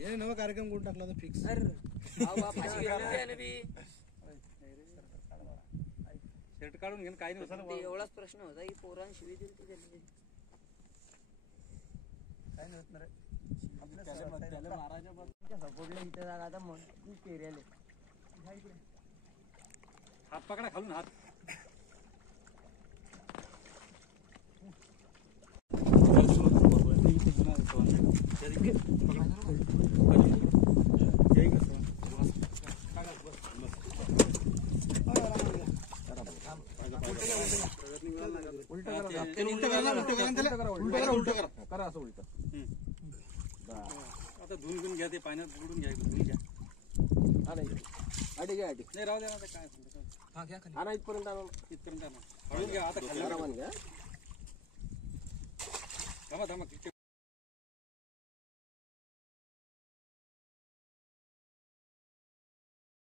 हे नवा कार्यक्रम करून टाकला तर फिक्स. शर्ट काढून घेऊन काही नाही. एवढाच प्रश्न होता की पोरांनी शिवी दिली ती त्यांनी काय नाही होत ना रे. सपोर्टला इथे जागा आता मग केऱ्याले हात पकडा खालून हात. आता धुवून घेऊन घ्या ते पाण्यात बुडून घ्या. धुवून घ्या. अडी घ्या अडी नाही राहू द्या ना काय आणा इथपर्यंत इथपर्यंत हळून घ्या. आता खाली थांबा थांबा.